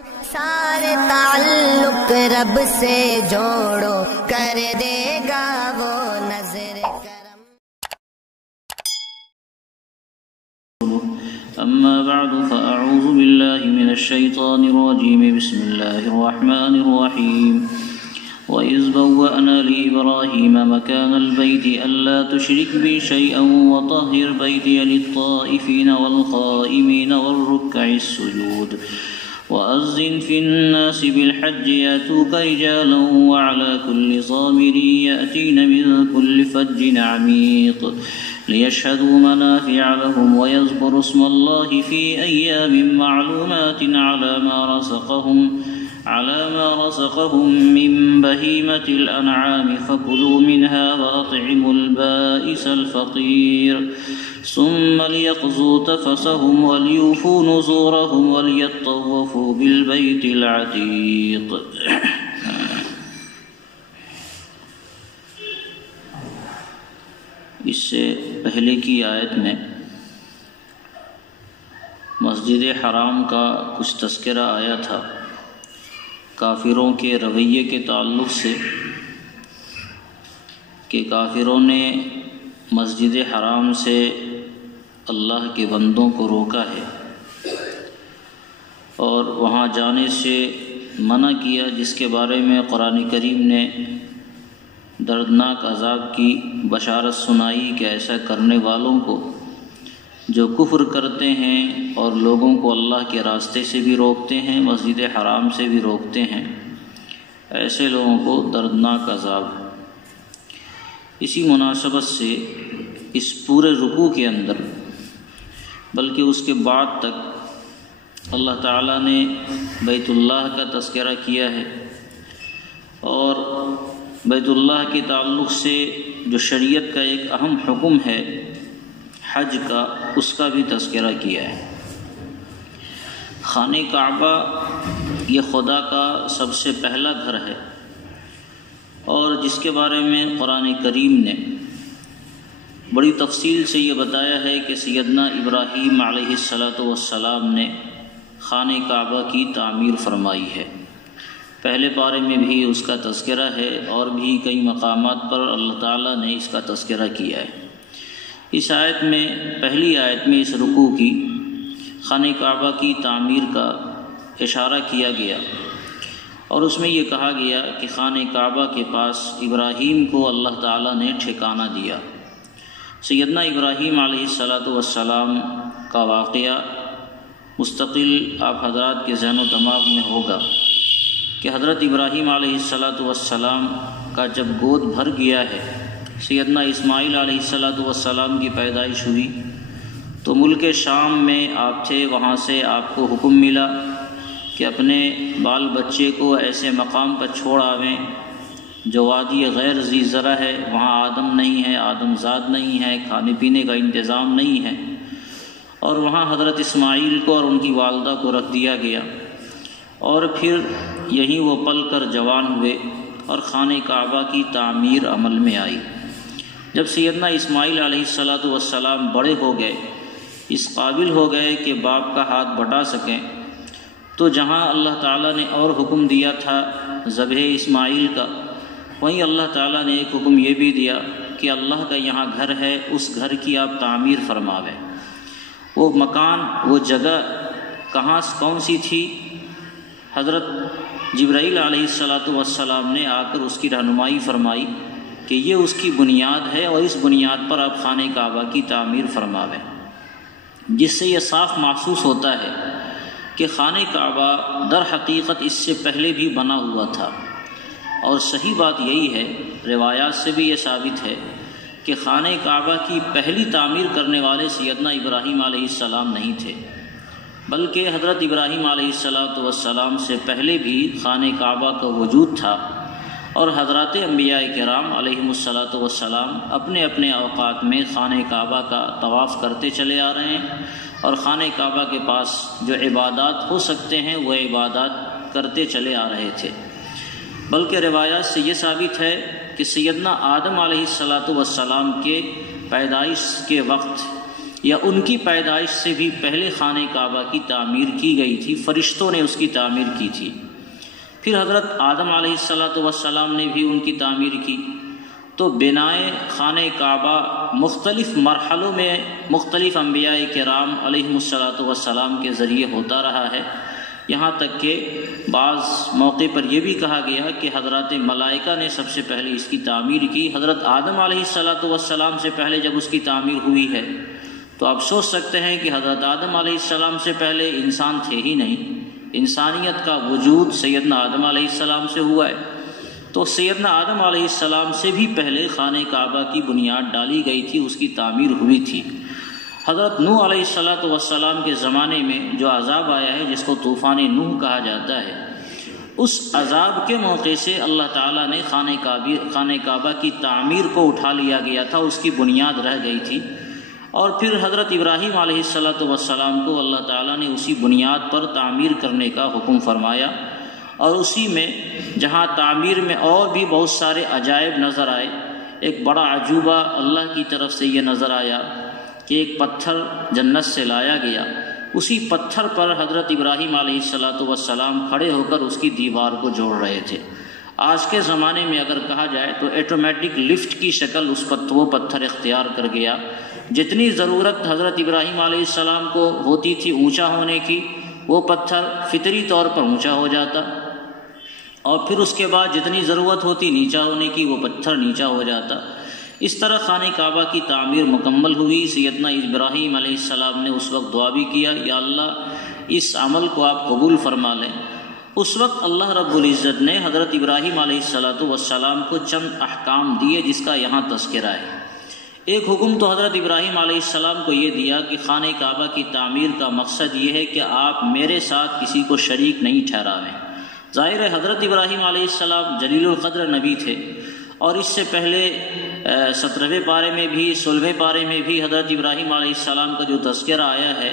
سارے تعلق رب سے جوڑو، کر دے گا وہ نظر کرم۔ أما بعد فأعوذ بالله من الشيطان الرجيم بسم الله الرحمن الرحيم وإذ بوأنا لإبراهيم مكان البيت ألا تشرك بي شيئا وطهر بيتي للطائفين والقائمين والركع السجود وأذن في الناس بالحج يأتوك رجالا وعلى كل ضامر يأتين من كل فج عميق ليشهدوا منافع لهم ويذكروا اسم الله في أيام معلومات على ما رزقهم من بهيمة الأنعام فكلوا منها وأطعموا البائس الفقير ثم ليقضوا تفثهم وليوفوا نذورهم وليطوفوا بالبيت العتيق۔ اس سے پہلے کی آیت میں مسجد حرام کا کچھ تذکرہ آیا تھا کافروں کے رویے کے تعلق سے، کہ کافروں نے مسجد حرام سے اللہ کے بندوں کو روکا ہے اور وہاں جانے سے منع کیا، جس کے بارے میں قرآن کریم نے دردناک عذاب کی بشارت سنائی کہ ایسا کرنے والوں کو جو کفر کرتے ہیں اور لوگوں کو اللہ کے راستے سے بھی روکتے ہیں، مسجد حرام سے بھی روکتے ہیں، ایسے لوگوں کو دردناک عذاب ہے۔ اسی مناسبت سے اس پورے رکوع کے اندر بلکہ اس کے بعد تک اللہ تعالیٰ نے بیت اللہ کا تذکرہ کیا ہے، اور بیت اللہ کے تعلق سے جو شریعت کا ایک اہم حکم ہے حج کا، اس کا بھی تذکرہ کیا ہے۔ خانہ کعبہ یہ خدا کا سب سے پہلا گھر ہے، اور جس کے بارے میں قرآن کریم نے بڑی تفصیل سے یہ بتایا ہے کہ سیدنا ابراہیم علیہ السلام نے خانہ کعبہ کی تعمیر فرمائی ہے۔ پہلے پارے میں بھی اس کا تذکرہ ہے، اور بھی کئی مقامات پر اللہ تعالیٰ نے اس کا تذکرہ کیا ہے۔ اس آیت میں، پہلی آیت میں اس رکوع کی خانہ کعبہ کی تعمیر کا اشارہ کیا گیا، اور اس میں یہ کہا گیا کہ خانہ کعبہ کے پاس ابراہیم کو اللہ تعالیٰ نے ٹھکانہ دیا۔ سیدنا ابراہیم علیہ السلام کا واقعہ مستقل آپ حضرات کے ذہن و دماغ میں ہوگا کہ حضرت ابراہیم علیہ السلام کا جب گود بھر گیا ہے، سیدنا اسماعیل علیہ السلام کی پیدائش ہوئی تو ملک شام میں آپ تھے، وہاں سے آپ کو حکم ملا کہ اپنے بال بچے کو ایسے مقام پر چھوڑ آویں جو وادی غیر ذی زرع ہے، وہاں آدم نہیں ہے، آدم زاد نہیں ہے، کھانے پینے کا انتظام نہیں ہے، اور وہاں حضرت اسماعیل کو اور ان کی والدہ کو رکھ دیا گیا، اور پھر یہیں وہ پل کر جوان ہوئے اور خانہ کعبہ کی تعمیر عمل میں آئی۔ جب سیدنا اسماعیل علیہ السلام بڑے ہو گئے، اس قابل ہو گئے کہ باپ کا ہاتھ بٹا سکیں، تو جہاں اللہ تعالیٰ نے اور حکم دیا تھا ذبح اسماعیل کا، وہیں اللہ تعالیٰ نے ایک حکم یہ بھی دیا کہ اللہ کا یہاں گھر ہے، اس گھر کی آپ تعمیر فرماویں۔ وہ مکان، وہ جگہ کون سی تھی؟ حضرت جبرائیل علیہ السلام نے آ کر اس کی رہنمائی فرمائی کہ یہ اس کی بنیاد ہے، اور اس بنیاد پر آپ خانہ کعبہ کی تعمیر فرماویں، جس سے یہ صاف محسوس ہوتا ہے کہ خانہ کعبہ در حقیقت اس سے پہلے بھی بنا ہوا تھا۔ اور صحیح بات یہی ہے، روایات سے بھی یہ ثابت ہے کہ خانہ کعبہ کی پہلی تعمیر کرنے والے سیدنا ابراہیم علیہ السلام نہیں تھے، بلکہ حضرت ابراہیم علیہ السلام سے پہلے بھی خانہ کعبہ کا وجود تھا، اور حضرات انبیاء کرام علیہم السلام اپنے اپنے اوقات میں خانہ کعبہ کا طواف کرتے چلے آ رہے ہیں، اور خانہ کعبہ کے پاس جو عبادات ہو سکتے ہیں وہ عبادات کرتے چلے آ رہے تھے۔ بلکہ روایات سے یہ ثابت ہے کہ سیدنا آدم علیہ السلام کے پیدائش کے وقت یا ان کی پیدائش سے بھی پہلے خانہ کعبہ کی تعمیر کی گئی تھی، فرشتوں نے اس کی تعمیر کی تھی۔ پھر حضرت آدم علیہ السلام نے بھی ان کی تعمیر کی۔ تو بنائے خانہ کعبہ مختلف مرحلوں میں مختلف انبیاء کرام علیہم السلام کے ذریعے ہوتا رہا ہے، یہاں تک کہ بعض موقع پر یہ بھی کہا گیا کہ حضرات ملائکہ نے سب سے پہلے اس کی تعمیر کی۔ حضرت آدم علیہ السلام سے پہلے جب اس کی تعمیر ہوئی ہے تو آپ سوچ سکتے ہیں کہ حضرت آدم علیہ السلام سے پہلے انسان تھے ہی نہیں، انسانیت کا وجود سیدنا آدم علیہ السلام سے ہوا ہے۔ تو سیدنا آدم علیہ السلام سے بھی پہلے خانہ کعبہ کی بنیاد ڈالی گئی تھی، اس کی تعمیر ہوئی تھی۔ حضرت نوح علیہ السلام کے زمانے میں جو عذاب آیا ہے، جس کو طوفان نوح کہا جاتا ہے، اس عذاب کے موقع سے اللہ تعالیٰ نے خانہ کعبہ کی تعمیر کو اٹھا لیا گیا تھا، اس کی بنیاد رہ گئی تھی۔ اور پھر حضرت ابراہیم علیہ السلام کو اللہ تعالیٰ نے اسی بنیاد پر تعمیر کرنے کا حکم فرمایا، اور اسی میں جہاں تعمیر میں اور بھی بہت سارے عجائب نظر آئے، ایک بڑا عجوبہ اللہ کی طرف سے یہ نظر آیا کہ ایک پتھر جنت سے لایا گیا، اسی پتھر پر حضرت ابراہیم علیہ السلام کھڑے ہو کر اس کی دیوار کو جوڑ رہے تھے۔ آج کے زمانے میں اگر کہا جائے تو آٹومیٹک لفٹ کی شکل وہ پتھر اختیار کر گیا۔ جتنی ضرورت حضرت ابراہیم علیہ السلام کو ہوتی تھی اونچا ہونے کی، وہ پتھر فطری طور پر اونچا ہو جاتا، اور پھر اس کے بعد جتنی ضرورت ہوتی نیچا ہونے کی، وہ پتھر نیچا ہو جاتا۔ اس طرح خانہ کعبہ کی تعمیر مکمل ہوئی۔ سیدنا ابراہیم علیہ السلام نے اس وقت دعا بھی کیا، یا اللہ اس عمل کو آپ قبول فرما لیں۔ اس وقت اللہ رب العزت نے حضرت ابراہیم علیہ السلام کو چند احکام دیے، جس کا یہاں تذکرہ ہے۔ ایک حکم تو حضرت ابراہیم علیہ السلام کو یہ دیا کہ خانہ کعبہ کی تعمیر کا مقصد یہ ہے کہ آپ میرے ساتھ کسی کو شریک نہیں ٹھہراویں۔ ظاہر ہے حضرت ابراہیم علیہ السلام جلیل القدر نبی تھے، اور اس سے پہلے 17ویں پارے میں بھی 16ویں پارے میں بھی حضرت ابراہیم علیہ السلام کا جو تذکرہ آیا ہے،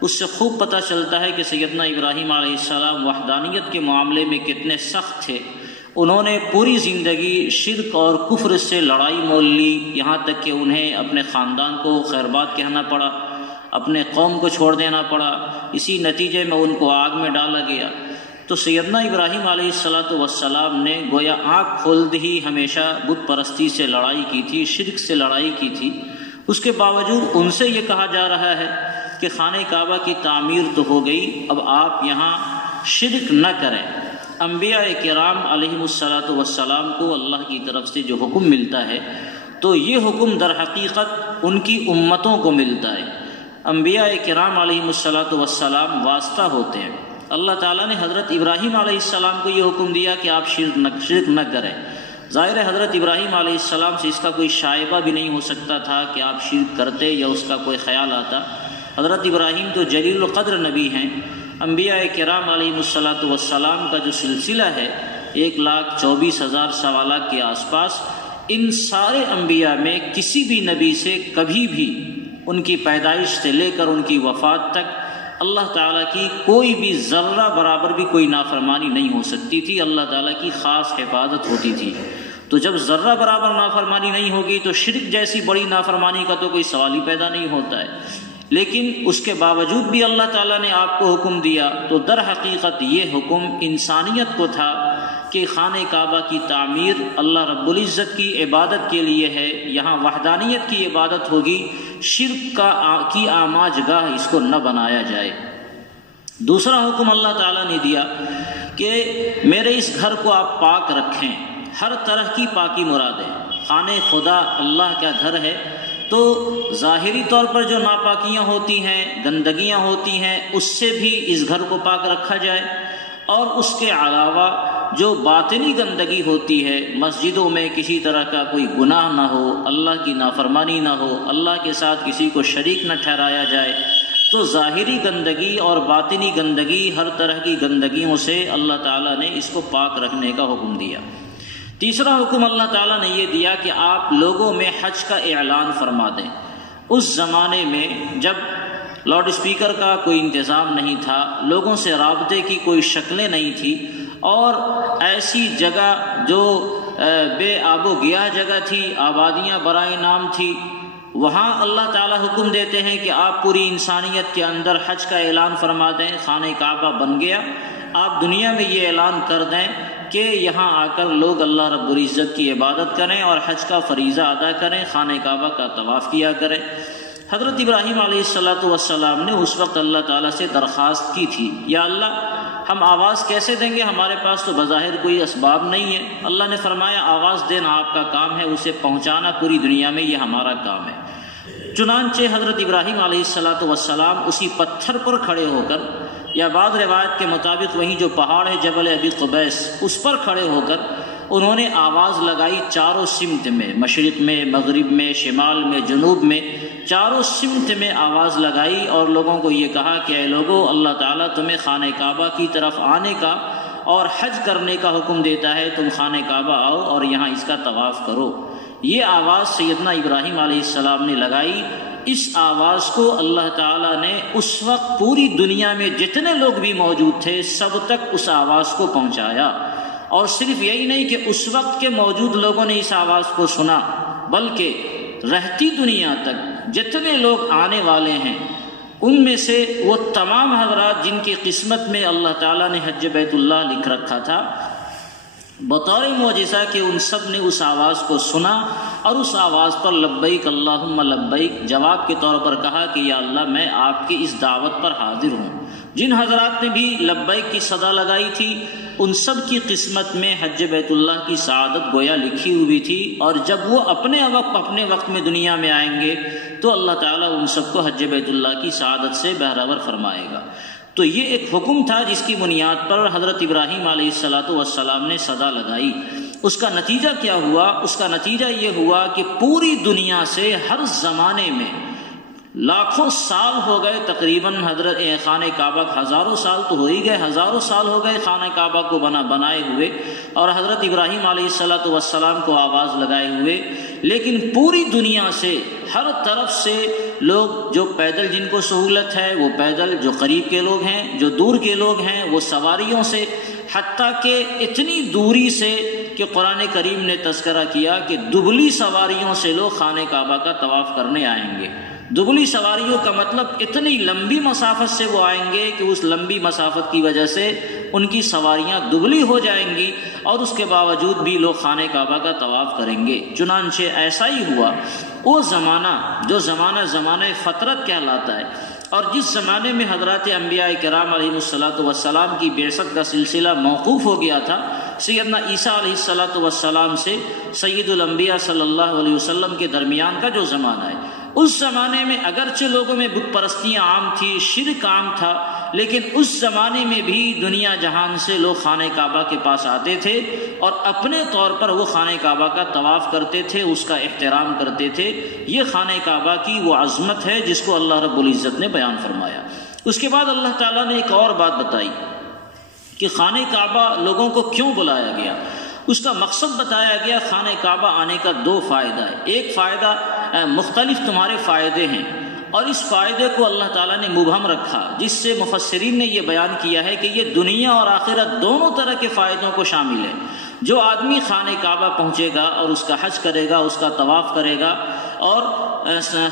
اس سے خوب پتہ چلتا ہے کہ سیدنا ابراہیم علیہ السلام وحدانیت کے معاملے میں کتنے سخت تھے۔ انہوں نے پوری زندگی شرک اور کفر سے لڑائی مول لی، یہاں تک کہ انہیں اپنے خاندان کو خیر بات کہنا پڑا، اپنے قوم کو چھوڑ دینا پڑا، اسی نتیجے میں ان کو آگ میں ڈالا گیا۔ تو سیدنا ابراہیم علیہ السلام نے گویا آنکھ کھولتے ہی ہمیشہ بت پرستی سے لڑائی کی تھی، شرک سے لڑائی کی تھی۔ اس کے باوجود ان سے یہ کہا جا رہا ہے کہ خانہ کعبہ کی تعمیر تو ہو گئی، اب آپ یہاں شرک نہ کریں۔ انبیاء کرام علیہم السلام کو اللہ کی طرف سے جو حکم ملتا ہے، تو یہ حکم در حقیقت ان کی امتوں کو ملتا ہے۔ انبیاء کرام علیہم السلام واسطہ ہوتے ہیں۔ اللہ تعالیٰ نے حضرت ابراہیم علیہ السلام کو یہ حکم دیا کہ آپ شرک نہ کریں۔ ظاہر ہے حضرت ابراہیم علیہ السلام سے اس کا کوئی شائبہ بھی نہیں ہو سکتا تھا کہ آپ شرک کرتے یا اس کا کوئی خیال آتا۔ حضرت ابراہیم تو جلیل القدر نبی ہیں۔ انبیاء کرام علیہ السلام کا جو سلسلہ ہے 1,24,000 سوالات کے آس پاس، ان سارے انبیاء میں کسی بھی نبی سے کبھی بھی ان کی پیدائش سے لے کر ان کی وفات تک اللہ تعالیٰ کی کوئی بھی ذرہ برابر بھی کوئی نافرمانی نہیں ہو سکتی تھی، اللہ تعالیٰ کی خاص حفاظت ہوتی تھی۔ تو جب ذرہ برابر نافرمانی نہیں ہوگی تو شرک جیسی بڑی نافرمانی کا تو کوئی سوال ہی پیدا نہیں ہوتا ہے۔ لیکن اس کے باوجود بھی اللہ تعالیٰ نے آپ کو حکم دیا، تو در حقیقت یہ حکم انسانیت کو تھا کہ خانہ کعبہ کی تعمیر اللہ رب العزت کی عبادت کے لیے ہے، یہاں وحدانیت کی عبادت ہوگی، شرک کی آماج گاہ اس کو نہ بنایا جائے۔ دوسرا حکم اللہ تعالیٰ نے دیا کہ میرے اس گھر کو آپ پاک رکھیں، ہر طرح کی پاکی مراد ہے۔ خانہ خدا اللہ کا گھر ہے، تو ظاہری طور پر جو ناپاکیاں ہوتی ہیں، گندگیاں ہوتی ہیں، اس سے بھی اس گھر کو پاک رکھا جائے، اور اس کے علاوہ جو باطنی گندگی ہوتی ہے، مسجدوں میں کسی طرح کا کوئی گناہ نہ ہو، اللہ کی نافرمانی نہ ہو، اللہ کے ساتھ کسی کو شریک نہ ٹھہرایا جائے، تو ظاہری گندگی اور باطنی گندگی، ہر طرح کی گندگیوں سے اللہ تعالیٰ نے اس کو پاک رکھنے کا حکم دیا۔ تیسرا حکم اللہ تعالیٰ نے یہ دیا کہ آپ لوگوں میں حج کا اعلان فرما دیں۔ اس زمانے میں جب لاؤڈ اسپیکر کا کوئی انتظام نہیں تھا، لوگوں سے رابطے کی کوئی شکلیں نہیں تھی، اور ایسی جگہ جو بے آب و گیاہ جگہ تھی، آبادیاں برائے نام تھی، وہاں اللہ تعالیٰ حکم دیتے ہیں کہ آپ پوری انسانیت کے اندر حج کا اعلان فرما دیں، خانہ کعبہ بن گیا، آپ دنیا میں یہ اعلان کر دیں کہ یہاں آ کر لوگ اللہ رب العزت کی عبادت کریں اور حج کا فریضہ ادا کریں، خانہ کعبہ کا طواف کیا کریں۔ حضرت ابراہیم علیہ السلام نے اس وقت اللہ تعالیٰ سے درخواست کی تھی، یا اللہ ہم آواز کیسے دیں گے، ہمارے پاس تو بظاہر کوئی اسباب نہیں ہے۔ اللہ نے فرمایا آواز دینا آپ کا کام ہے، اسے پہنچانا پوری دنیا میں یہ ہمارا کام ہے۔ چنانچہ حضرت ابراہیم علیہ السلام اسی پتھر پر کھڑے ہو کر، یا بعض روایت کے مطابق وہی جو پہاڑ ہے جبل ابی قبیس، اس پر کھڑے ہو کر انہوں نے آواز لگائی چاروں سمت میں، مشرق میں، مغرب میں، شمال میں، جنوب میں، چاروں سمت میں آواز لگائی اور لوگوں کو یہ کہا کہ اے لوگو، اللہ تعالیٰ تمہیں خانہ کعبہ کی طرف آنے کا اور حج کرنے کا حکم دیتا ہے، تم خانہ کعبہ آؤ اور یہاں اس کا طواف کرو۔ یہ آواز سیدنا ابراہیم علیہ السلام نے لگائی۔ اس آواز کو اللہ تعالیٰ نے اس وقت پوری دنیا میں جتنے لوگ بھی موجود تھے سب تک اس آواز کو پہنچایا، اور صرف یہی نہیں کہ اس وقت کے موجود لوگوں نے اس آواز کو سنا، بلکہ رہتی دنیا تک جتنے لوگ آنے والے ہیں ان میں سے وہ تمام حضرات جن کی قسمت میں اللہ تعالیٰ نے حج بیت اللہ لکھ رکھا تھا، بطور معجزہ کہ ان سب نے اس آواز کو سنا اور اس آواز پر لبیک اللہم لبیک جواب کے طور پر کہا کہ یا اللہ میں آپ کی اس دعوت پر حاضر ہوں۔ جن حضرات نے بھی لبیک کی صدا لگائی تھی ان سب کی قسمت میں حج بیت اللہ کی سعادت گویا لکھی ہوئی تھی، اور جب وہ اپنے وقت میں دنیا میں آئیں گے تو اللہ تعالیٰ ان سب کو حج بیت اللہ کی سعادت سے بہرور فرمائے گا۔ تو یہ ایک حکم تھا جس کی بنیاد پر حضرت ابراہیم علیہ السلام نے صدا لگائی۔ اس کا نتیجہ کیا ہوا؟ اس کا نتیجہ یہ ہوا کہ پوری دنیا سے ہر زمانے میں لاکھوں سال ہو گئے تقریباً حضرت خانہ کعبہ، ہزاروں سال تو ہو ہی گئے، ہزاروں سال ہو گئے خانہ کعبہ کو بنائے ہوئے اور حضرت ابراہیم علیہ السلام کو آواز لگائے ہوئے، لیکن پوری دنیا سے ہر طرف سے لوگ، جو پیدل جن کو سہولت ہے وہ پیدل، جو قریب کے لوگ ہیں، جو دور کے لوگ ہیں وہ سواریوں سے، حتیٰ کہ اتنی دوری سے کہ قرآن کریم نے تذکرہ کیا کہ دبلی سواریوں سے لوگ خانہ کعبہ کا طواف کرنے آئیں گے۔ دبلی سواریوں کا مطلب اتنی لمبی مسافت سے وہ آئیں گے کہ اس لمبی مسافت کی وجہ سے ان کی سواریاں دبلی ہو جائیں گی، اور اس کے باوجود بھی لوگ خانہ کعبہ کا طواف کریں گے۔ چنانچہ ایسا ہی ہوا۔ وہ زمانہ جو زمانہ فطرت کہلاتا ہے، اور جس زمانے میں حضرات انبیاء کرام علیہ السلام کی بعثت کا سلسلہ موقوف ہو گیا تھا، سیدنا عیسیٰ علیہ السلام سے سید الانبیاء صلی اللہ علیہ وسلم کے درمیان کا جو زمانہ ہے، اس زمانے میں اگرچہ لوگوں میں بت پرستیاں عام تھی، شرک عام تھا، لیکن اس زمانے میں بھی دنیا جہان سے لوگ خانہ کعبہ کے پاس آتے تھے اور اپنے طور پر وہ خانہ کعبہ کا طواف کرتے تھے، اس کا احترام کرتے تھے۔ یہ خانہ کعبہ کی وہ عظمت ہے جس کو اللہ رب العزت نے بیان فرمایا۔ اس کے بعد اللہ تعالیٰ نے ایک اور بات بتائی کہ خانہ کعبہ لوگوں کو کیوں بلایا گیا۔ اس کا مقصد بتایا گیا۔ خانہ کعبہ آنے کا دو فائدہ ہے۔ ایک فائدہ، مختلف تمہارے فائدے ہیں، اور اس فائدے کو اللہ تعالیٰ نے مبہم رکھا، جس سے مفسرین نے یہ بیان کیا ہے کہ یہ دنیا اور آخرت دونوں طرح کے فائدوں کو شامل ہے۔ جو آدمی خانہ کعبہ پہنچے گا اور اس کا حج کرے گا، اس کا طواف کرے گا اور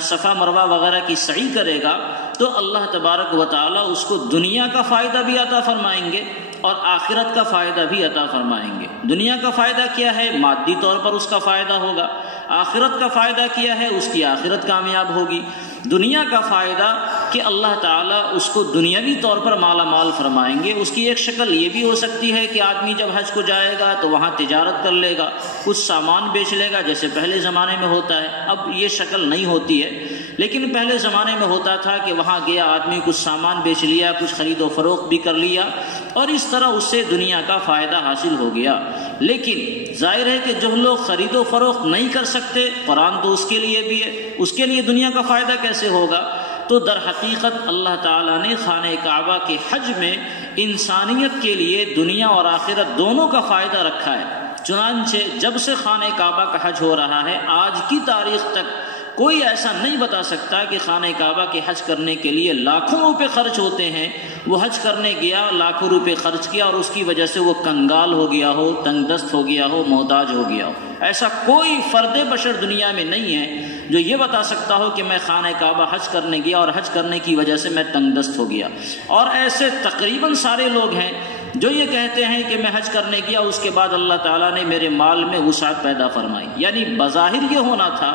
صفا مروہ وغیرہ کی سعی کرے گا، تو اللہ تبارک و تعالیٰ اس کو دنیا کا فائدہ بھی عطا فرمائیں گے اور آخرت کا فائدہ بھی عطا فرمائیں گے۔ دنیا کا فائدہ کیا ہے؟ مادی طور پر اس کا فائدہ ہوگا۔ آخرت کا فائدہ کیا ہے؟ اس کی آخرت کامیاب ہوگی۔ دنیا کا فائدہ کہ اللہ تعالیٰ اس کو دنیاوی طور پر مالا مال فرمائیں گے۔ اس کی ایک شکل یہ بھی ہو سکتی ہے کہ آدمی جب حج کو جائے گا تو وہاں تجارت کر لے گا، کچھ سامان بیچ لے گا، جیسے پہلے زمانے میں ہوتا ہے۔ اب یہ شکل نہیں ہوتی ہے، لیکن پہلے زمانے میں ہوتا تھا کہ وہاں گیا آدمی، کچھ سامان بیچ لیا، کچھ خرید و فروخت بھی کر لیا، اور اس طرح اس سے دنیا کا فائدہ حاصل ہو گیا۔ لیکن ظاہر ہے کہ جو لوگ خرید و فروخت نہیں کر سکتے، قرآن تو اس کے لیے بھی ہے، اس کے لیے دنیا کا فائدہ کیسے ہوگا؟ تو در حقیقت اللہ تعالیٰ نے خانہ کعبہ کے حج میں انسانیت کے لیے دنیا اور آخرت دونوں کا فائدہ رکھا ہے۔ چنانچہ جب سے خانہ کعبہ کا حج ہو رہا ہے، آج کی تاریخ تک کوئی ایسا نہیں بتا سکتا کہ خانہ کعبہ کے حج کرنے کے لیے لاکھوں روپے خرچ ہوتے ہیں، وہ حج کرنے گیا، لاکھوں روپے خرچ کیا اور اس کی وجہ سے وہ کنگال ہو گیا ہو، تنگ دست ہو گیا ہو، محتاج ہو گیا ہو۔ ایسا کوئی فرد بشر دنیا میں نہیں ہے جو یہ بتا سکتا ہو کہ میں خانہ کعبہ حج کرنے گیا اور حج کرنے کی وجہ سے میں تنگ دست ہو گیا. اور ایسے تقریباً سارے لوگ ہیں جو یہ کہتے ہیں کہ میں حج کرنے گیا، اس کے بعد اللہ تعالیٰ نے میرے مال میں وسعت پیدا فرمائی. یعنی بظاہر یہ ہونا تھا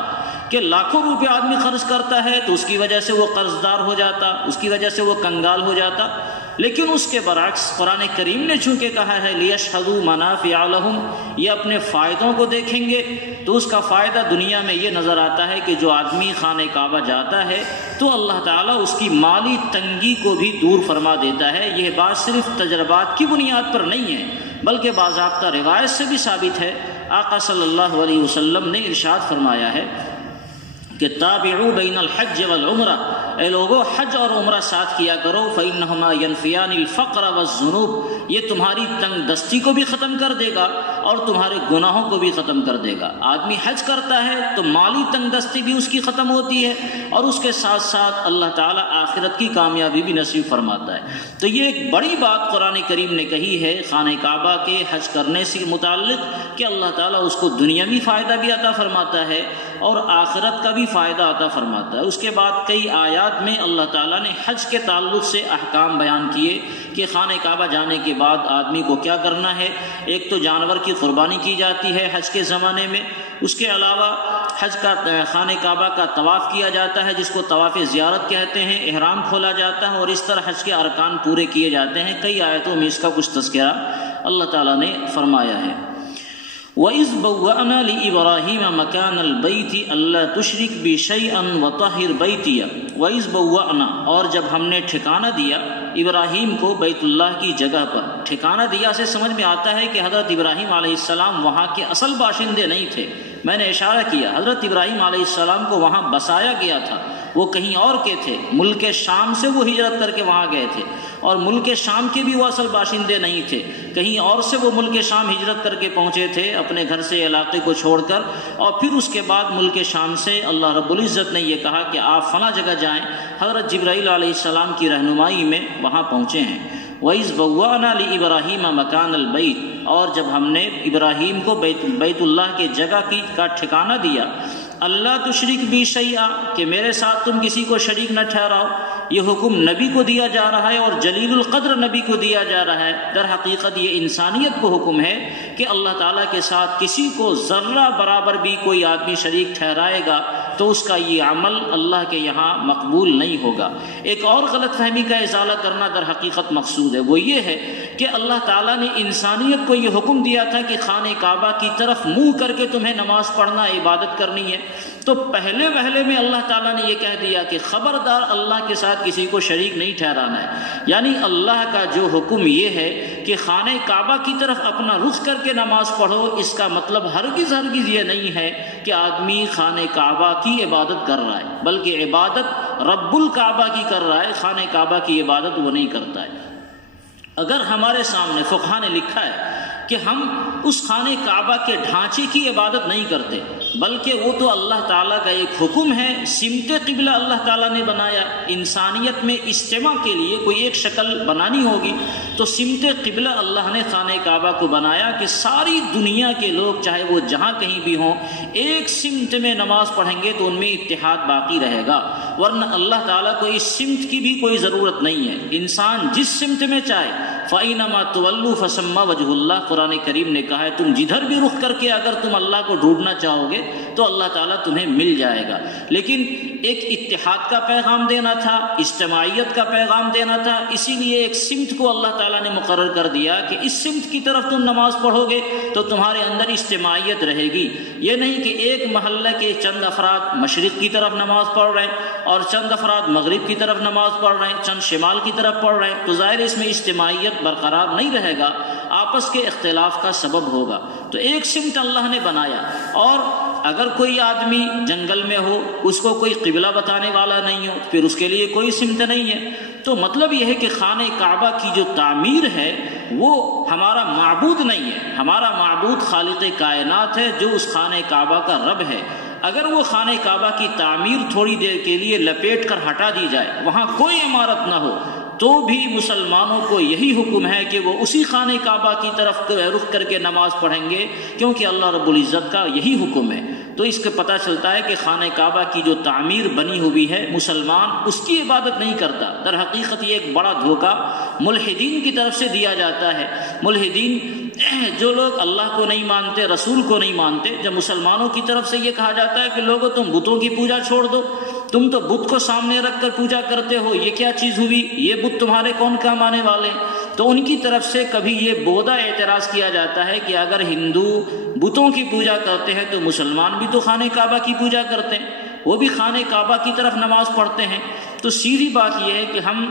کہ لاکھوں روپے آدمی خرچ کرتا ہے تو اس کی وجہ سے وہ قرض دار ہو جاتا، اس کی وجہ سے وہ کنگال ہو جاتا. لیکن اس کے برعکس قرآن کریم نے چونکہ کہا ہے لِيَشْهَدُوا مَنَافِعَ لَهُمْ، یہ اپنے فائدوں کو دیکھیں گے تو اس کا فائدہ دنیا میں یہ نظر آتا ہے کہ جو آدمی خانہ کعبہ جاتا ہے تو اللہ تعالیٰ اس کی مالی تنگی کو بھی دور فرما دیتا ہے. یہ بات صرف تجربات کی بنیاد پر نہیں ہے بلکہ باضابطہ روایت سے بھی ثابت ہے. آقا صلی اللہ علیہ وسلم نے ارشاد فرمایا ہے کہ تابعوا بین الحج والعمرہ، اے لوگو حج اور عمرہ ساتھ کیا کرو، فإنہما ينفیان الفقر والذنوب، یہ تمہاری تنگ دستی کو بھی ختم کر دے گا اور تمہارے گناہوں کو بھی ختم کر دے گا. آدمی حج کرتا ہے تو مالی تنگ دستی بھی اس کی ختم ہوتی ہے اور اس کے ساتھ ساتھ اللہ تعالیٰ آخرت کی کامیابی بھی نصیب فرماتا ہے. تو یہ ایک بڑی بات قرآن کریم نے کہی ہے خانہ کعبہ کے حج کرنے سے متعلق کہ اللہ تعالیٰ اس کو دنیاوی فائدہ بھی عطا فرماتا ہے اور آخرت کا بھی فائدہ عطا فرماتا ہے. اس کے بعد کئی آیات میں اللہ تعالیٰ نے حج کے تعلق سے احکام بیان کیے کہ خانہ کعبہ جانے کے بعد آدمی کو کیا کرنا ہے. ایک تو جانور کی قربانی کی جاتی ہے حج کے زمانے میں، اس کے علاوہ حج کا خانہ کعبہ کا طواف کیا جاتا ہے جس کو طواف زیارت کہتے ہیں، احرام کھولا جاتا ہے اور اس طرح حج کے ارکان پورے کیے جاتے ہیں. کئی آیتوں میں اس کا کچھ تذکرہ اللہ تعالیٰ نے فرمایا ہے. وَإِذْ بَوَّأْنَا لِإِبْرَاهِيمَ مَكَانَ الْبَيْتِ أَلَّا تُشْرِكْ بِي شَيْئًا وَطَهِّرْ بَيْتِيَ وَإِذْ بَوَّأْنَا، اور جب ہم نے ٹھکانہ دیا ابراہیم کو بیت اللہ کی جگہ پر. ٹھکانہ دیا سے سمجھ میں آتا ہے کہ حضرت ابراہیم علیہ السلام وہاں کے اصل باشندے نہیں تھے. میں نے اشارہ کیا حضرت ابراہیم علیہ السلام کو وہاں بسایا گیا تھا، وہ کہیں اور کے تھے. ملک شام سے وہ ہجرت کر کے وہاں گئے تھے اور ملک شام کے بھی وہ اصل باشندے نہیں تھے، کہیں اور سے وہ ملک شام ہجرت کر کے پہنچے تھے اپنے گھر سے علاقے کو چھوڑ کر. اور پھر اس کے بعد ملک شام سے اللہ رب العزت نے یہ کہا کہ آپ فلاں جگہ جائیں. حضرت جبرائیل علیہ السلام کی رہنمائی میں وہاں پہنچے ہیں. وَإِذْ بَوَّأْنَا لِإِبْرَاهِيمَ مَكَانَ الْبَيْتِ، اور جب ہم نے ابراہیم کو بیت اللہ کے جگہ کا ٹھکانہ دیا، اللہ تشرک بی شیئا، کہ میرے ساتھ تم کسی کو شریک نہ ٹھہراؤ. یہ حکم نبی کو دیا جا رہا ہے اور جلیل القدر نبی کو دیا جا رہا ہے. در حقیقت یہ انسانیت کو حکم ہے کہ اللہ تعالیٰ کے ساتھ کسی کو ذرہ برابر بھی کوئی آدمی شریک ٹھہرائے گا تو اس کا یہ عمل اللہ کے یہاں مقبول نہیں ہوگا. ایک اور غلط فہمی کا ازالہ کرنا در حقیقت مقصود ہے، وہ یہ ہے کہ اللہ تعالیٰ نے انسانیت کو یہ حکم دیا تھا کہ خانہ کعبہ کی طرف منہ کر کے تمہیں نماز پڑھنا، عبادت کرنی ہے. تو پہلے میں اللہ تعالیٰ نے یہ کہہ دیا کہ خبردار اللہ کے ساتھ کسی کو شریک نہیں ٹھہرانا ہے. یعنی اللہ کا جو حکم یہ ہے کہ خانہ کعبہ کی طرف اپنا رخ کر کے نماز پڑھو، اس کا مطلب ہرگز یہ نہیں ہے کہ آدمی خانہ کعبہ کی عبادت کر رہا ہے، بلکہ عبادت رب الکعبہ کی کر رہا ہے، خانہ کعبہ کی عبادت وہ نہیں کرتا ہے. اگر ہمارے سامنے فقہا نے لکھا ہے کہ ہم اس خانہ کعبہ کے ڈھانچے کی عبادت نہیں کرتے بلکہ وہ تو اللہ تعالیٰ کا ایک حکم ہے، سمت قبلہ اللہ تعالیٰ نے بنایا. انسانیت میں اجتماع کے لیے کوئی ایک شکل بنانی ہوگی تو سمت قبلہ اللہ نے خانہ کعبہ کو بنایا کہ ساری دنیا کے لوگ چاہے وہ جہاں کہیں بھی ہوں ایک سمت میں نماز پڑھیں گے تو ان میں اتحاد باقی رہے گا. ورنہ اللہ تعالیٰ کو اس سمت کی بھی کوئی ضرورت نہیں ہے. انسان جس سمت میں چاہے، فَإِنَمَا تُوَلُّوا فَثَمَّ وَجْهُ اللَّهِ، قرآن کریم نے کہا ہے تم جدھر بھی رخ کر کے اگر تم اللہ کو ڈھونڈنا چاہو گے تو اللہ تعالیٰ تمہیں مل جائے گا. لیکن ایک اتحاد کا پیغام دینا تھا، اجتماعیت کا پیغام دینا تھا، اسی لیے ایک سمت کو اللہ تعالیٰ نے مقرر کر دیا کہ اس سمت کی طرف تم نماز پڑھو گے تو تمہارے اندر اجتماعیت رہے گی. یہ نہیں کہ ایک محلہ کے چند افراد مشرق کی طرف نماز پڑھ رہے ہیں اور چند افراد مغرب کی طرف نماز پڑھ رہے ہیں، چند شمال کی طرف پڑھ رہے ہیں، تو ظاہر اس میں اجتماعیت برقرار نہیں رہے گا، آپس کے اختلاف کا سبب ہوگا. تو ایک سمت اللہ نے بنایا. اور اگر کوئی آدمی جنگل میں ہو، اس کو کوئی قبلہ بتانے والا نہیں ہو، پھر اس کے لیے کوئی سمت نہیں ہے. تو مطلب یہ ہے کہ خانہ کعبہ کی جو تعمیر ہے وہ ہمارا معبود نہیں ہے، ہمارا معبود خالق کائنات ہے جو اس خانہ کعبہ کا رب ہے. اگر وہ خانہ کعبہ کی تعمیر تھوڑی دیر کے لیے لپیٹ کر ہٹا دی جائے، وہاں کوئی عمارت نہ ہو، تو بھی مسلمانوں کو یہی حکم ہے کہ وہ اسی خانہ کعبہ کی طرف رخ کر کے نماز پڑھیں گے، کیونکہ اللہ رب العزت کا یہی حکم ہے. تو اس کے پتہ چلتا ہے کہ خانہ کعبہ کی جو تعمیر بنی ہوئی ہے مسلمان اس کی عبادت نہیں کرتا۔ در حقیقت یہ ایک بڑا دھوکہ ملحدین کی طرف سے دیا جاتا ہے۔ ملحدین جو لوگ اللہ کو نہیں مانتے، رسول کو نہیں مانتے، جب مسلمانوں کی طرف سے یہ کہا جاتا ہے کہ لوگوں تم بتوں کی پوجا چھوڑ دو، تم تو بت کو سامنے رکھ کر پوجا کرتے ہو، یہ کیا چیز ہوئی، یہ بت تمہارے کون کام آنے والے، تو ان کی طرف سے کبھی یہ بودا اعتراض کیا جاتا ہے کہ اگر ہندو بتوں کی پوجا کرتے ہیں تو مسلمان بھی تو خانہ کعبہ کی پوجا کرتے ہیں، وہ بھی خانہ کعبہ کی طرف نماز پڑھتے ہیں۔ تو سیدھی بات یہ ہے کہ ہم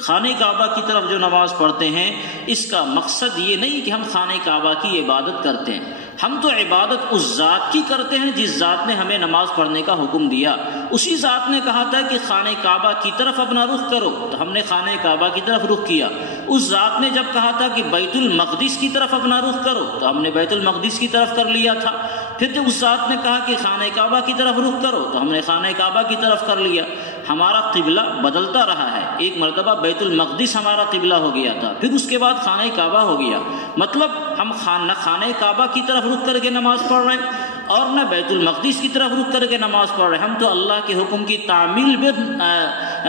خانہ کعبہ کی طرف جو نماز پڑھتے ہیں اس کا مقصد یہ نہیں کہ ہم خانہ کعبہ کی عبادت کرتے ہیں، ہم تو عبادت اس ذات کی کرتے ہیں جس ذات نے ہمیں نماز پڑھنے کا حکم دیا۔ اسی ذات نے کہا تھا کہ خانہ کعبہ کی طرف اپنا رخ کرو تو ہم نے خانہ کعبہ کی طرف رخ کیا۔ اس ذات نے جب کہا تھا کہ بیت المقدس کی طرف اپنا رخ کرو تو ہم نے بیت المقدس کی طرف کر لیا تھا۔ پھر جب اس ذات نے کہا کہ خانہ کعبہ کی طرف رخ کرو تو ہم نے خانہ کعبہ کی طرف کر لیا۔ ہمارا قبلہ بدلتا رہا ہے، ایک مرتبہ بیت المقدس ہمارا قبلہ ہو گیا تھا، پھر اس کے بعد خانہ کعبہ ہو گیا۔ مطلب ہم نہ خانہ کعبہ کی طرف رخ کر کے نماز پڑھ رہے ہیں اور نہ بیت المقدس کی طرف رخ کر کے نماز پڑھ رہے ہیں، ہم تو اللہ کے حکم کی تعمیل میں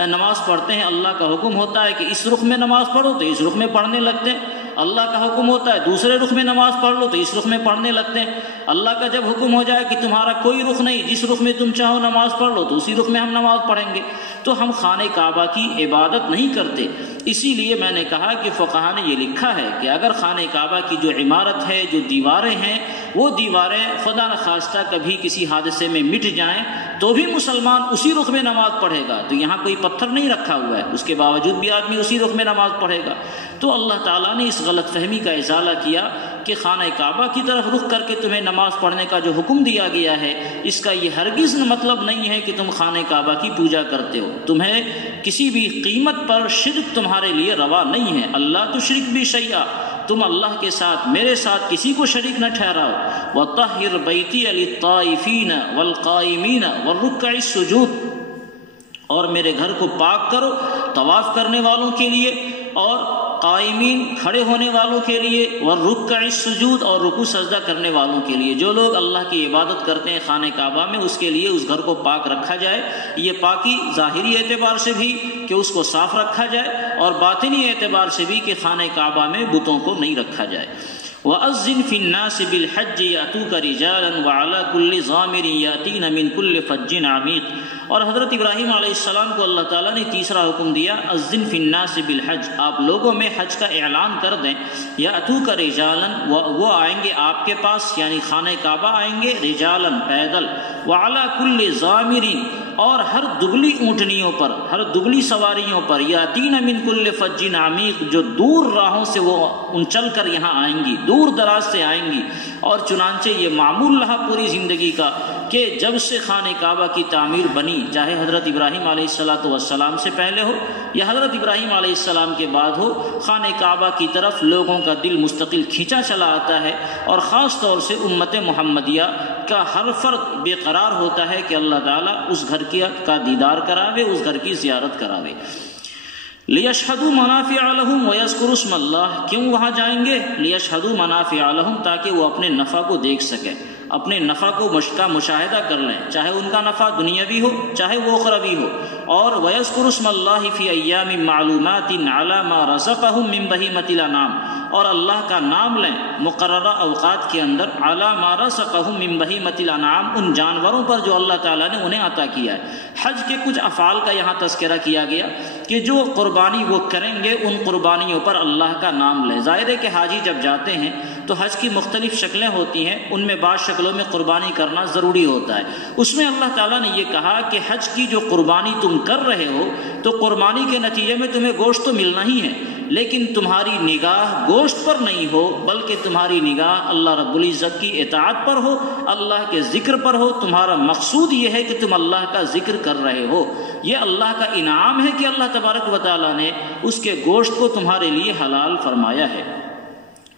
نماز پڑھتے ہیں۔ اللہ کا حکم ہوتا ہے کہ اس رخ میں نماز پڑھو تو اس رخ میں پڑھنے لگتے ہیں، اللہ کا حکم ہوتا ہے دوسرے رخ میں نماز پڑھ لو تو اس رخ میں پڑھنے لگتے ہیں۔ اللہ کا جب حکم ہو جائے کہ تمہارا کوئی رخ نہیں، جس رخ میں تم چاہو نماز پڑھ لو تو اسی رخ میں ہم نماز پڑھیں گے۔ تو ہم خانہ کعبہ کی عبادت نہیں کرتے۔ اسی لیے میں نے کہا کہ فقہا نے یہ لکھا ہے کہ اگر خانہ کعبہ کی جو عمارت ہے، جو دیواریں ہیں، وہ دیواریں خدا نخواستہ کبھی کسی حادثے میں مٹ جائیں تو بھی مسلمان اسی رخ میں نماز پڑھے گا۔ تو یہاں کوئی پتھر نہیں رکھا ہوا ہے، اس کے باوجود بھی آدمی اسی رخ میں نماز پڑھے گا۔ تو اللہ تعالیٰ نے اس غلط فہمی کا ازالہ کیا کہ خانہ کعبہ کی طرف رخ کر کے تمہیں نماز پڑھنے کا جو حکم دیا گیا ہے اس کا یہ ہرگز مطلب نہیں ہے کہ تم خانہ کعبہ کی پوجا کرتے ہو۔ تمہیں کسی بھی قیمت پر شرک تمہارے لیے روا نہیں ہے۔ اللہ تو شرک بھی شیئا، تم اللہ کے ساتھ میرے ساتھ کسی کو شریک نہ ٹھہراؤ۔ وَطَهِّرْ بَيْتِيَ لِلطَّائِفِينَ وَالْقَائِمِينَ وَالرُّكَّعِ السُّجُودِ، اور میرے گھر کو پاک کرو طواف کرنے والوں کے لیے اور قائمین کھڑے ہونے والوں کے لیے، والرکع السجود اور رکوع سجدہ کرنے والوں کے لیے۔ جو لوگ اللہ کی عبادت کرتے ہیں خانہ کعبہ میں اس کے لیے اس گھر کو پاک رکھا جائے۔ یہ پاکی ظاہری اعتبار سے بھی کہ اس کو صاف رکھا جائے اور باطنی اعتبار سے بھی کہ خانہ کعبہ میں بتوں کو نہیں رکھا جائے۔ وَأَذِّن فِي النَّاسِ بِالْحَجِّ يَأْتُوكَ رِجَالًا وَعَلَى كُلِّ ضَامِرٍ يَأْتِينَ مِنْ كُلِّ فَجٍّ عَمِيقٍ۔ اور حضرت ابراہیم علیہ السلام کو اللہ تعالیٰ نے تیسرا حکم دیا، اذن فی الناس بالحج، آپ لوگوں میں حج کا اعلان کر دیں۔ یاتوک رجالا، وہ آئیں گے آپ کے پاس یعنی خانہ کعبہ آئیں گے، رجالا پیدل، وعلی کل ضامر، اور ہر دبلی اونٹنیوں پر، ہر دبلی سواریوں پر، یاتین من کل فج عمیق، جو دور راہوں سے وہ چل کر یہاں آئیں گی، دور دراز سے آئیں گی۔ اور چنانچہ یہ معمول رہا پوری زندگی کا کہ جب سے خانہ کعبہ کی تعمیر بنی، چاہے حضرت ابراہیم علیہ السلام سے پہلے ہو یا حضرت ابراہیم علیہ السلام کے بعد ہو، خانہ کعبہ کی طرف لوگوں کا دل مستقل کھینچا چلا آتا ہے، اور خاص طور سے امت محمدیہ کا ہر فرد بے قرار ہوتا ہے کہ اللہ تعالیٰ اس گھر کا دیدار کراوے، اس گھر کی زیارت کراوے۔ لیشہدوا منافع لہم ویذکروا اسم اللہ، کیوں وہاں جائیں گے؟ لیشہدوا منافع لہم، تاکہ وہ اپنے نفع کو دیکھ سکیں، اپنے نفع کو مشاہدہ کر لیں، چاہے ان کا نفع دنیاوی ہو چاہے وہ اخروی ہو۔ اور وَيَذْكُرُ اسْمَ اللَّهِ فِي أَيَّامٍ مَّعْلُومَاتٍ عَلَىٰ مَا رَزَقَهُم مِّن بَهِيمَةِ الْأَنْعَامِ، اور اللہ کا نام لیں مقررہ اوقات کے اندر، عَلَىٰ مَا رَزَقَهُم مِّن بَهِيمَةِ الْأَنْعَامِ، ان جانوروں پر جو اللہ تعالیٰ نے انہیں عطا کیا ہے۔ حج کے کچھ افعال کا یہاں تذکرہ کیا گیا کہ جو قربانی وہ کریں گے ان قربانیوں پر اللہ کا نام لیں۔ ظاہر ہے کہ حاجی جب جاتے ہیں تو حج کی مختلف شکلیں ہوتی ہیں، ان میں بعض شکلوں میں قربانی کرنا ضروری ہوتا ہے۔ اس میں اللہ تعالیٰ نے یہ کہا کہ حج کی جو قربانی تم کر رہے ہو تو قربانی کے نتیجے میں تمہیں گوشت تو ملنا ہی ہے، لیکن تمہاری نگاہ گوشت پر نہیں ہو بلکہ تمہاری نگاہ اللہ رب العزت کی اطاعت پر ہو، اللہ کے ذکر پر ہو۔ تمہارا مقصود یہ ہے کہ تم اللہ کا ذکر کر رہے ہو، یہ اللہ کا انعام ہے کہ اللہ تبارک و تعالیٰ نے اس کے گوشت کو تمہارے لیے حلال فرمایا ہے۔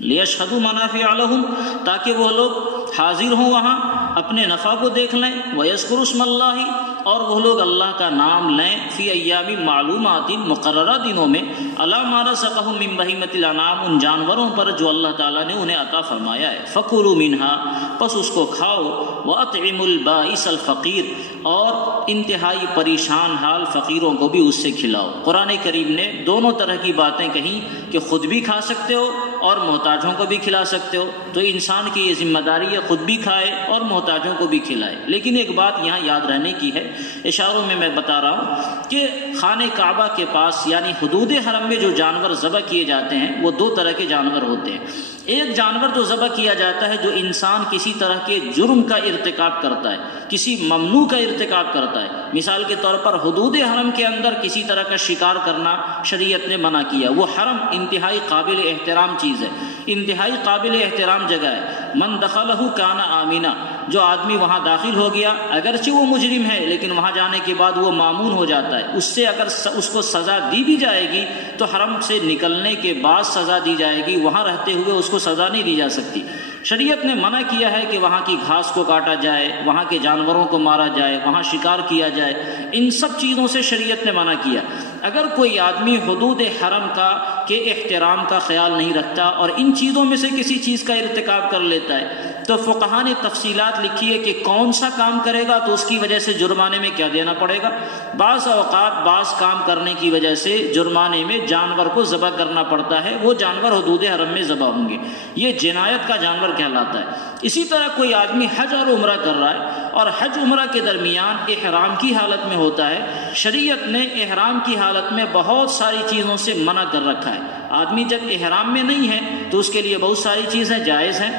لیشہدوا منافع لہم، تاکہ وہ لوگ حاضر ہوں وہاں، اپنے نفع کو دیکھ لیں، وَيَذْكُرُ اسْمَ اللَّهِ، اور وہ لوگ اللہ کا نام لیں، فی ایام معلومات، مقررہ دنوں میں، علی ما رزقہم من بہیمۃ الانعام، ان جانوروں پر جو اللہ تعالیٰ نے انہیں عطا فرمایا ہے، فَكُلُوا مِنْهَا، پس اس کو کھاؤ، وَأَطْعِمُوا الْبَائِسَ الْفَقِيرَ، اور انتہائی پریشان حال فقیروں کو بھی اس سے کھلاؤ۔ قرآن کریم نے دونوں طرح کی باتیں کہیں کہ خود بھی کھا سکتے ہو اور محتاجوں کو بھی کھلا سکتے ہو، تو انسان کی یہ ذمہ داری ہے خود بھی کھائے اور محتاجوں کو بھی کھلائے۔ لیکن ایک بات یہاں یاد رہنے کی ہے، اشاروں میں بتا رہا ہوں کہ خانہ کعبہ کے پاس یعنی حدود حرم میں جو جانور ذبح کیے جاتے ہیں وہ دو طرح کے جانور ہوتے ہیں۔ ایک جانور جو ذبح کیا جاتا ہے جو انسان کسی طرح کے جرم کا ارتکاب کرتا ہے، کسی ممنوع کا ارتکاب کرتا ہے، مثال کے طور پر حدود حرم کے اندر کسی طرح کا شکار کرنا شریعت نے منع کیا۔ وہ حرم انتہائی قابل احترام چیز ہے، انتہائی قابل احترام جگہ ہے، من دخلہ کان آمنا، جو آدمی وہاں داخل ہو گیا اگرچہ وہ مجرم ہے لیکن وہاں جانے کے بعد وہ مامون ہو جاتا ہے، اس سے اگر اس کو سزا دی بھی جائے گی تو حرم سے نکلنے کے بعد سزا دی جائے گی، وہاں رہتے ہوئے اس کو سزا نہیں دی جا سکتی۔ شریعت نے منع کیا ہے کہ وہاں کی گھاس کو کاٹا جائے، وہاں کے جانوروں کو مارا جائے، وہاں شکار کیا جائے، ان سب چیزوں سے شریعت نے منع کیا۔ اگر کوئی آدمی حدود حرم کا کے احترام کا خیال نہیں رکھتا اور ان چیزوں میں سے کسی چیز کا ارتکاب کر لیتا ہے تو فقہا نے تفصیلات لکھی ہے کہ کون سا کام کرے گا تو اس کی وجہ سے جرمانے میں کیا دینا پڑے گا۔ بعض اوقات بعض کام کرنے کی وجہ سے جرمانے میں جانور کو ذبح کرنا پڑتا ہے، وہ جانور حدود حرم میں ذبح ہوں گے، یہ جنایت کا جانور کہلاتا ہے۔ اسی طرح کوئی آدمی حج اور عمرہ کر رہا ہے اور حج عمرہ کے درمیان احرام کی حالت میں ہوتا ہے، شریعت نے احرام کی حالت میں بہت ساری چیزوں سے منع کر رکھا ہے۔ آدمی جب احرام میں نہیں ہے تو اس کے لیے بہت ساری چیزیں جائز ہیں،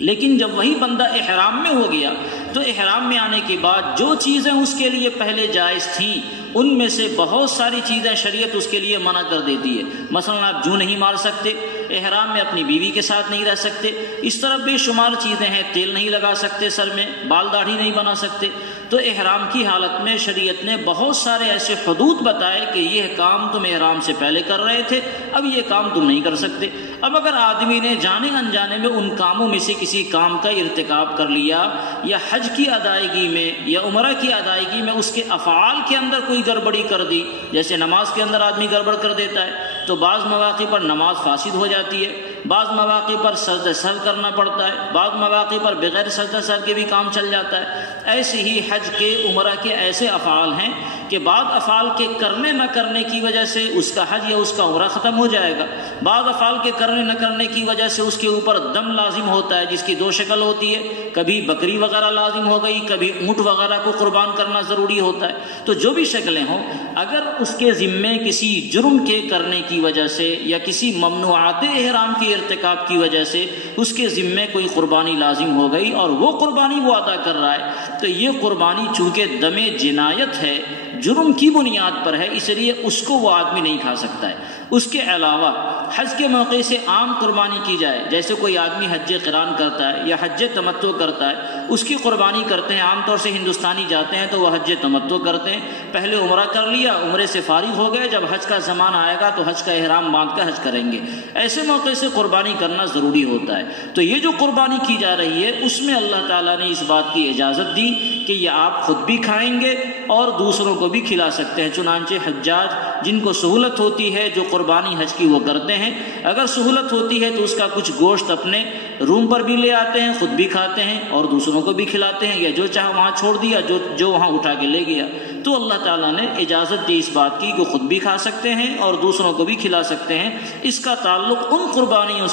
لیکن جب وہی بندہ احرام میں ہو گیا تو احرام میں آنے کے بعد جو چیزیں اس کے لیے پہلے جائز تھیں ان میں سے بہت ساری چیزیں شریعت اس کے لیے منع کر دیتی ہے۔ مثلا آپ جو نہیں مار سکتے، احرام میں اپنی بیوی کے ساتھ نہیں رہ سکتے، اس طرح بے شمار چیزیں ہیں، تیل نہیں لگا سکتے سر میں، بال داڑھی نہیں بنا سکتے۔ تو احرام کی حالت میں شریعت نے بہت سارے ایسے حدود بتائے کہ یہ کام تم احرام سے پہلے کر رہے تھے، اب یہ کام تم نہیں کر سکتے۔ اب اگر آدمی نے جانے انجانے میں ان کاموں میں سے کسی کام کا ارتکاب کر لیا یا حج کی ادائیگی میں یا عمرہ کی ادائیگی میں اس کے افعال کے اندر کوئی گڑبڑی کر دی، جیسے نماز کے اندر آدمی گڑبڑ کر دیتا ہے تو بعض مواقع پر نماز فاسد ہو جاتی ہے، بعض مواقع پر سجدہ سہو کرنا پڑتا ہے، بعض مواقع پر بغیر سجدہ سہو کے بھی کام چل جاتا ہے۔ ایسے ہی حج کے عمرہ کے ایسے افعال ہیں کہ بعض افعال کے کرنے نہ کرنے کی وجہ سے اس کا حج یا اس کا عمرہ ختم ہو جائے گا، بعض افعال کے کرنے نہ کرنے کی وجہ سے اس کے اوپر دم لازم ہوتا ہے، جس کی دو شکل ہوتی ہے، کبھی بکری وغیرہ لازم ہو گئی، کبھی اونٹ وغیرہ کو قربان کرنا ضروری ہوتا ہے۔ تو جو بھی شکلیں ہوں، اگر اس کے ذمے کسی جرم کے کرنے کی وجہ سے یا کسی ممنوعات احرام کے ارتکاب کی وجہ سے اس کے ذمے کوئی قربانی لازم ہو گئی اور وہ قربانی وہ ادا کر رہا ہے تو یہ قربانی چونکہ دم جنایت ہے، جرم کی بنیاد پر ہے، اس لیے اس کو وہ آدمی نہیں کھا سکتا ہے۔ اس کے علاوہ حج کے موقع سے عام قربانی کی جائے، جیسے کوئی آدمی حج قران کرتا ہے یا حج تمتع کرتا ہے، اس کی قربانی کرتے ہیں۔ عام طور سے ہندوستانی جاتے ہیں تو وہ حج تمتع کرتے ہیں، پہلے عمرہ کر لیا، عمرے سے فارغ ہو گئے، جب حج کا زمان آئے گا تو حج کا احرام باندھ کر حج کریں گے۔ ایسے موقع سے قربانی کرنا ضروری ہوتا ہے۔ تو یہ جو قربانی کی جا رہی ہے اس میں اللہ تعالیٰ نے اس بات کی اجازت دی کہ یہ آپ خود بھی کھائیں گے اور دوسروں کو بھی کھلا سکتے ہیں۔ چنانچہ حجاج جن کو سہولت ہوتی ہے جو قربانی حج کی وہ کرتے ہیں، اگر سہولت ہوتی ہے تو اس کا کچھ گوشت اپنے روم پر بھی لے آتے ہیں، خود بھی کھاتے ہیں اور دوسروں کو بھی کھلاتے ہیں، یا جو چاہا وہاں چھوڑ دیا، جو وہاں اٹھا کے لے گیا۔ تو اللہ تعالیٰ نے اجازت دی اس بات کی کہ خود بھی کھا سکتے ہیں اور دوسروں کو بھی کھلا سکتے ہیں۔ اس کا تعلق ان قربانیوں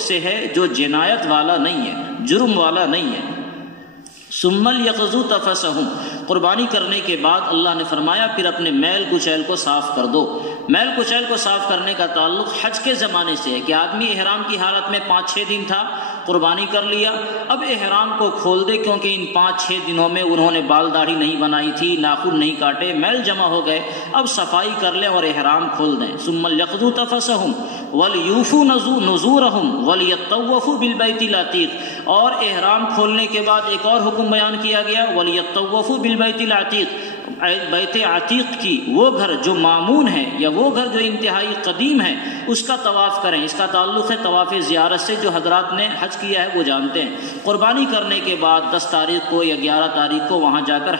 سے ہے جو جنایت والا نہیں ہے، جرم والا نہیں ہے۔ ثم لیقضوا تفثهم، قربانی کرنے کے بعد اللہ نے فرمایا پھر اپنے میل کچیل کو صاف کر دو۔ میل کچیل کو صاف کرنے کا تعلق حج کے زمانے سے ہے کہ آدمی احرام کی حالت میں 5-6 دن تھا، قربانی کر لیا، اب احرام کو کھول دے کیونکہ ان 5-6 دنوں میں انہوں نے بال داڑھی نہیں بنائی تھی، ناخن نہیں کاٹے، میل جمع ہو گئے، اب صفائی کر لیں اور احرام کھول دیں۔ ثم لیقضوا تفثهم ولیوفوا نذورهم ولیطوفوا بالبیت العتیق، اور احرام کھولنے کے بعد ایک اور حکم بیان کیا گیا، ولیطوفوا بالبیت العتیق، بیت عتیق کی وہ گھر جو مامون ہے یا وہ گھر جو انتہائی قدیم ہے اس کا طواف کریں۔ اس کا تعلق ہے طواف زیارت سے، جو حضرات نے حج کیا ہے وہ جانتے ہیں۔ قربانی کرنے کے بعد 10 تاریخ کو یا 11 تاریخ کو وہاں جا کر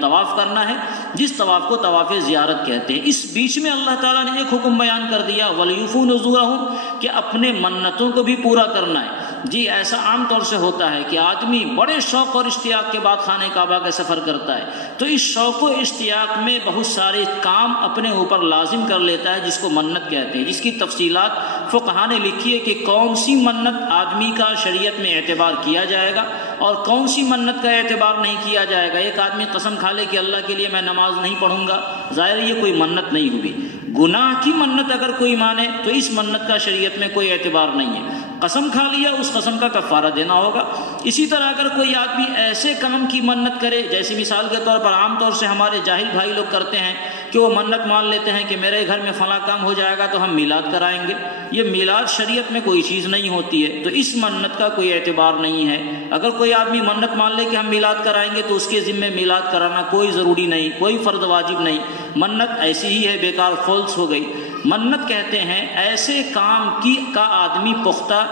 طواف کرنا ہے، جس طواف کو طواف زیارت کہتے ہیں۔ اس بیچ میں اللہ تعالیٰ نے ایک حکم بیان کر دیا وَلْيُوفُوا نُذُورَهُمْ، کہ اپنے منتوں کو بھی پورا کرنا ہے۔ جی ایسا عام طور سے ہوتا ہے کہ آدمی بڑے شوق اور اشتیاق کے بعد خانہ کعبہ کا سفر کرتا ہے، تو اس شوق و اشتیاق میں بہت سارے کام اپنے اوپر لازم کر لیتا ہے جس کو منت کہتے ہیں، جس کی تفصیلات فقہاء نے لکھی ہے کہ کون سی منت آدمی کا شریعت میں اعتبار کیا جائے گا اور کون سی منت کا اعتبار نہیں کیا جائے گا۔ ایک آدمی قسم کھا لے کہ اللہ کے لیے میں نماز نہیں پڑھوں گا، ظاہر یہ کوئی منت نہیں ہوئی۔ گناہ کی منت اگر کوئی مانے تو اس منت کا شریعت میں کوئی اعتبار نہیں ہے، قسم کھا لیا اس قسم کا کفارہ دینا ہوگا۔ اسی طرح اگر کوئی آدمی ایسے کام کی منت کرے، جیسے مثال کے طور پر عام طور سے ہمارے جاہل بھائی لوگ کرتے ہیں کہ وہ منت مان لیتے ہیں کہ میرے گھر میں فلاں کام ہو جائے گا تو ہم میلاد کرائیں گے۔ یہ میلاد شریعت میں کوئی چیز نہیں ہوتی ہے، تو اس منت کا کوئی اعتبار نہیں ہے۔ اگر کوئی آدمی منت مان لے کہ ہم میلاد کرائیں گے تو اس کے ذمے میلاد کرانا کوئی ضروری نہیں، کوئی فرض واجب نہیں، منت ایسی ہی ہے، بیکار فالس ہو گئی۔ منت کہتے ہیں ایسے کام کا آدمی پختہ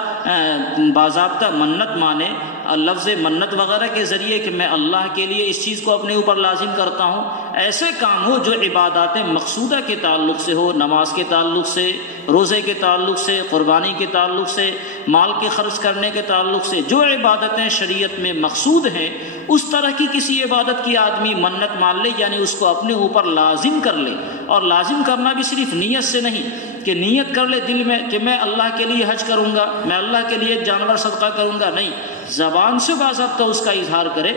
باضابطہ منت مانے، لفظ منت وغیرہ کے ذریعے کہ میں اللہ کے لیے اس چیز کو اپنے اوپر لازم کرتا ہوں، ایسے کام ہو جو عبادات مقصودہ کے تعلق سے ہو، نماز کے تعلق سے، روزے کے تعلق سے، قربانی کے تعلق سے، مال کے خرچ کرنے کے تعلق سے، جو عبادتیں شریعت میں مقصود ہیں اس طرح کی کسی عبادت کی آدمی منت مان لے، یعنی اس کو اپنے اوپر لازم کر لے۔ اور لازم کرنا بھی صرف نیت سے نہیں کہ نیت کر لے دل میں کہ میں اللہ کے لیے حج کروں گا، میں اللہ کے لیے جانور صدقہ کروں گا، نہیں، زبان سے باضابطہ اس کا اظہار کرے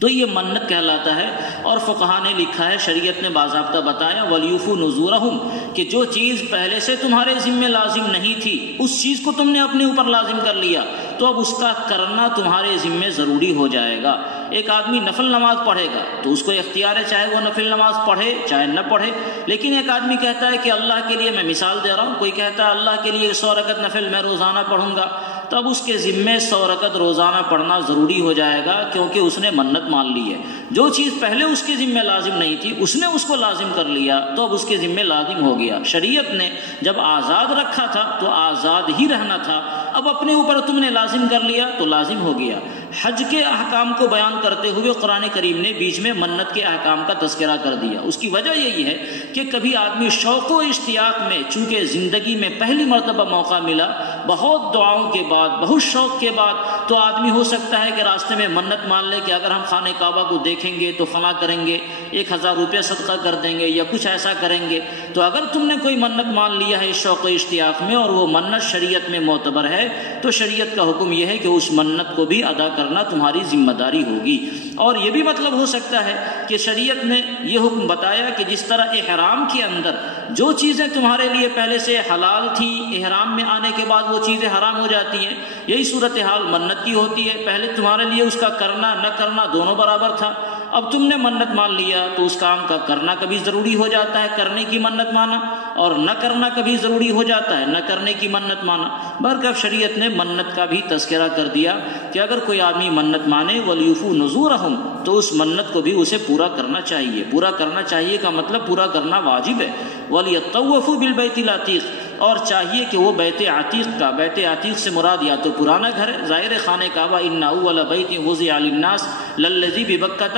تو یہ منت کہلاتا ہے۔ اور فقہاء نے لکھا ہے، شریعت نے باضابطہ بتایا وَلْيُوفُوا نُذُورَهُمْ، کہ جو چیز پہلے سے تمہارے ذمہ لازم نہیں تھی اس چیز کو تم نے اپنے اوپر لازم کر لیا تو اب اس کا کرنا تمہارے ذمہ ضروری ہو جائے گا۔ ایک آدمی نفل نماز پڑھے گا تو اس کو اختیار ہے چاہے وہ نفل نماز پڑھے چاہے نہ پڑھے، لیکن ایک آدمی کہتا ہے کہ اللہ کے لیے، میں مثال دے رہا ہوں، کوئی کہتا ہے اللہ کے لیے 100 رکعت نفل میں روزانہ پڑھوں گا، تو اب اس کے ذمے 100 رکعت روزانہ پڑھنا ضروری ہو جائے گا کیونکہ اس نے منت مان لی ہے۔ جو چیز پہلے اس کے ذمے لازم نہیں تھی اس نے اس کو لازم کر لیا تو اب اس کے ذمے لازم ہو گیا۔ شریعت نے جب آزاد رکھا تھا تو آزاد ہی رہنا تھا، اب اپنے اوپر تم نے لازم کر لیا تو لازم ہو گیا۔ حج کے احکام کو بیان کرتے ہوئے قرآن کریم نے بیچ میں منت کے احکام کا تذکرہ کر دیا۔ اس کی وجہ یہی ہے کہ کبھی آدمی شوق و اشتیاق میں، چونکہ زندگی میں پہلی مرتبہ موقع ملا، بہت دعاؤں کے بعد، بہت شوق کے بعد، تو آدمی ہو سکتا ہے کہ راستے میں منت مان لے کہ اگر ہم خانہ کعبہ کو دیکھیں گے تو فلاں کریں گے، 1000 روپے صدقہ کر دیں گے یا کچھ ایسا کریں گے۔ تو اگر تم نے کوئی منت مان لیا ہے شوق و اشتیاق میں اور وہ منت شریعت میں معتبر ہے تو شریعت کا حکم یہ ہے کہ اس منت کو بھی ادا کرنا تمہاری ذمہ داری ہوگی۔ اور یہ بھی مطلب ہو سکتا ہے کہ شریعت نے یہ حکم بتایا کہ جس طرح احرام کے اندر جو چیزیں تمہارے لیے پہلے سے حلال تھی، احرام میں آنے کے بعد وہ چیزیں حرام ہو جاتی ہیں، یہی صورتحال منت کی ہوتی ہے۔ پہلے تمہارے لیے اس کا کرنا نہ کرنا دونوں برابر تھا، اب تم نے منت مان لیا تو اس کام کا کرنا کبھی ضروری ہو جاتا ہے، کرنے کی منت مانا، اور نہ کرنا کبھی ضروری ہو جاتا ہے، نہ کرنے کی منت مانا۔ برکف شریعت نے منت کا بھی تذکرہ کر دیا کہ اگر کوئی آدمی منت مانے وَلْيُوفُوا نُذُورَهُمْ، تو اس منت کو بھی اسے پورا کرنا چاہیے۔ پورا کرنا چاہیے کا مطلب پورا کرنا واجب ہے۔ وَلْيَطَّوَّفُوا بِالْبَيْتِ الْعَتِيقِ، اور چاہیے کہ وہ بیت عتیق کا، بیت عتیق سے مراد یا تو پرانا گھر ہے، ظاہر خانہ کعبہ ان اول بیت وضع للناس للذی ببکۃ،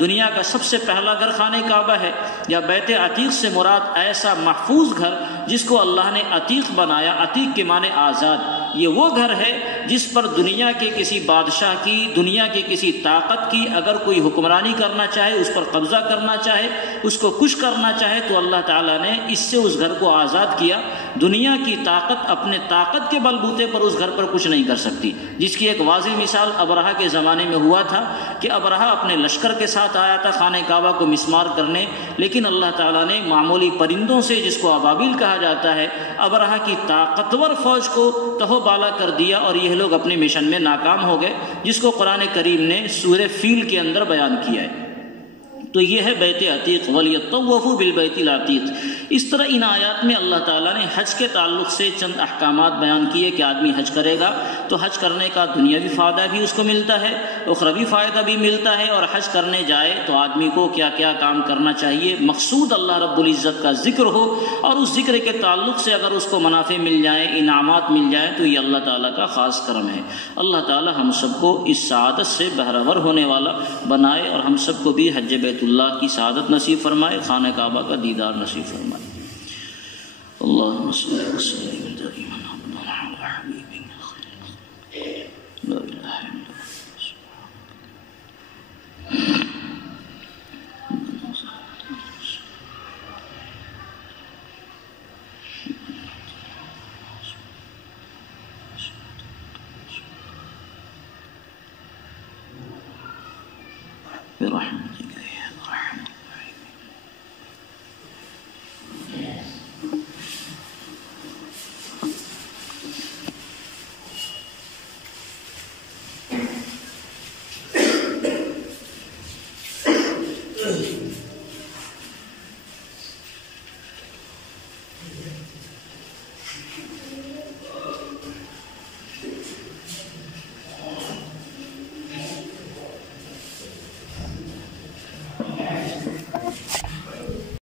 دنیا کا سب سے پہلا گھر خانہ کعبہ ہے، یا بیت عتیق سے مراد ایسا محفوظ گھر جس کو اللہ نے عتیق بنایا۔ عتیق کے معنی آزاد، یہ وہ گھر ہے جس پر دنیا کے کسی بادشاہ کی، دنیا کی کسی طاقت کی اگر کوئی حکمرانی کرنا چاہے، اس پر قبضہ کرنا چاہے، اس کو کچھ کرنا چاہے تو اللہ تعالیٰ نے اس سے اس گھر کو آزاد کیا۔ دنیا کی طاقت اپنے طاقت کے بلبوتے پر اس گھر پر کچھ نہیں کر سکتی، جس کی ایک واضح مثال ابرہہ کے زمانے میں ہوا تھا کہ ابرہہ اپنے لشکر کے ساتھ آیا تھا خانہ کعبہ کو مسمار کرنے، لیکن اللہ تعالیٰ نے معمولی پرندوں سے، جس کو ابابیل کہا جاتا ہے، ابرہہ کی طاقتور فوج کو تہو بالا کر دیا اور یہ لوگ اپنے مشن میں ناکام ہو گئے، جس کو قرآن کریم نے سورہ فیل کے اندر بیان کیا ہے۔ تو یہ ہے بیت عتیق، وَلْيَطَّوَّفُوا بِالْبَيْتِ الْعَتِيقِ۔ اس طرح ان آیات میں اللہ تعالیٰ نے حج کے تعلق سے چند احکامات بیان کیے کہ آدمی حج کرے گا تو حج کرنے کا دنیاوی فائدہ بھی اس کو ملتا ہے، اخروی فائدہ بھی ملتا ہے، اور حج کرنے جائے تو آدمی کو کیا کیا کام کرنا چاہیے، مقصود اللہ رب العزت کا ذکر ہو، اور اس ذکر کے تعلق سے اگر اس کو منافع مل جائیں، انعامات مل جائیں، تو یہ اللہ تعالیٰ کا خاص کرم ہے۔ اللہ تعالیٰ ہم سب کو اس سعادت سے بہرور ہونے والا بنائے، اور ہم سب کو بھی حج بیت اللہ کی سعادت نصیب فرمائے، خانہ کعبہ کا دیدار نصیب فرمائے۔ اللہم صلی وسلم دائما علی حبیبنا خیر لا الہ الا برحمتك